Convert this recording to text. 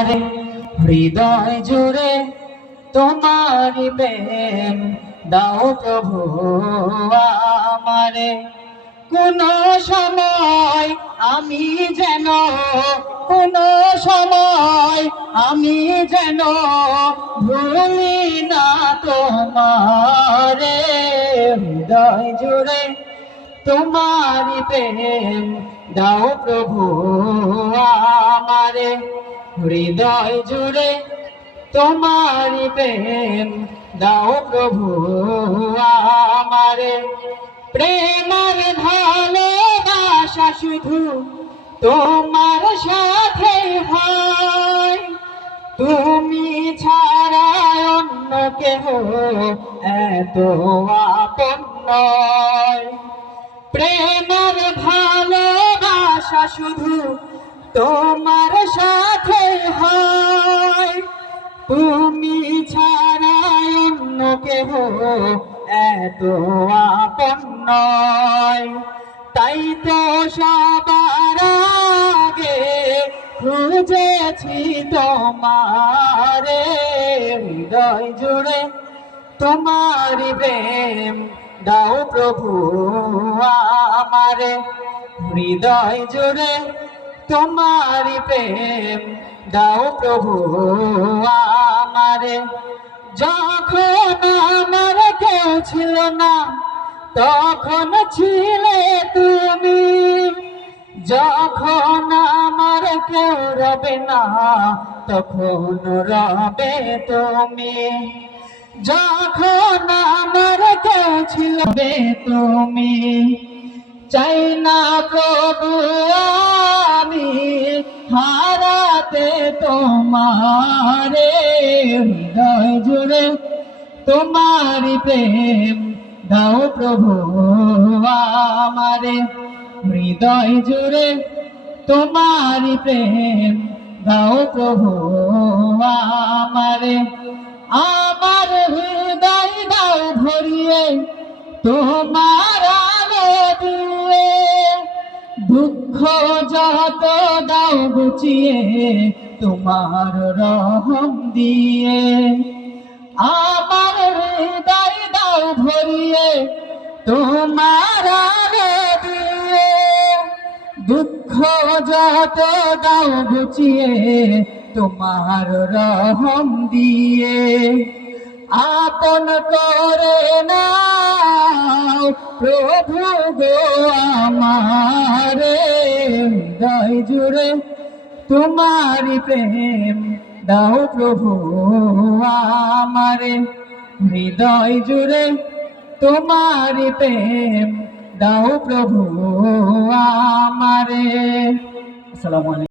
আমারে হৃদয় জুড়ে তোমার প্রেম দাও প্রভু আমারে। কোন সময় আমি যেন আমি যেন ভুলি না তোমারে। হৃদয় জুড়ে তোমার প্রেম দাও প্রভু আমারে। হৃদয় জুড়ে তোমার প্রেম দাও প্রভু আমারে। প্রেমের ভালোবাসা শুধু তোমার সাথে হয়, তুমি ছাড়া অন্য কেহ এত আপন নয়। প্রেমের ভালোবাসা শুধু তোমার সাথে হয়, তুমি ছাড়া অন্য কেহ এত আপন নয়। তাই তো সবার আগে খুঁজেছি তোমারে। হৃদয় জুড়ে তোমার প্রেম দাও প্রভু আমারে। হৃদয় জুড়ে তোমার প্রেম দাও প্রভু আমারে। যখন আমার কেউ ছিল না তখন ছিলে তুমি, যখন আমার কেউ রবে না তখন রবে তুমি। যখন আমার কেউ ছিল তুমি, চাই না প্রভু আমি হারাতে তোমারে। হৃদয় জুড়ে তোমার প্রেম দাও প্রভু আমারে। হৃদয় জুড়ে তোমার প্রেম দাও প্রভু আমারে। আমার হৃদয় দাও ভরিয়ে তোমার আলো দিয়ে, দুঃখ যত দাও গুছিয়ে তোমার রহম দিয়ে। আমার হৃদয় দাও ভরিয়ে তোমার আলো দিয়ে, দুঃখ যত দাও গুছিয়ে তোমার রহম দিয়ে। আপন করে নাও প্রভু গো আমারে। হৃদয় জুড়ে তোমার প্রেম দাও প্রভু আমারে। হৃদয় জুড়ে তোমার প্রেম দাও প্রভু আমারে। আসসালামু আলাইকুম।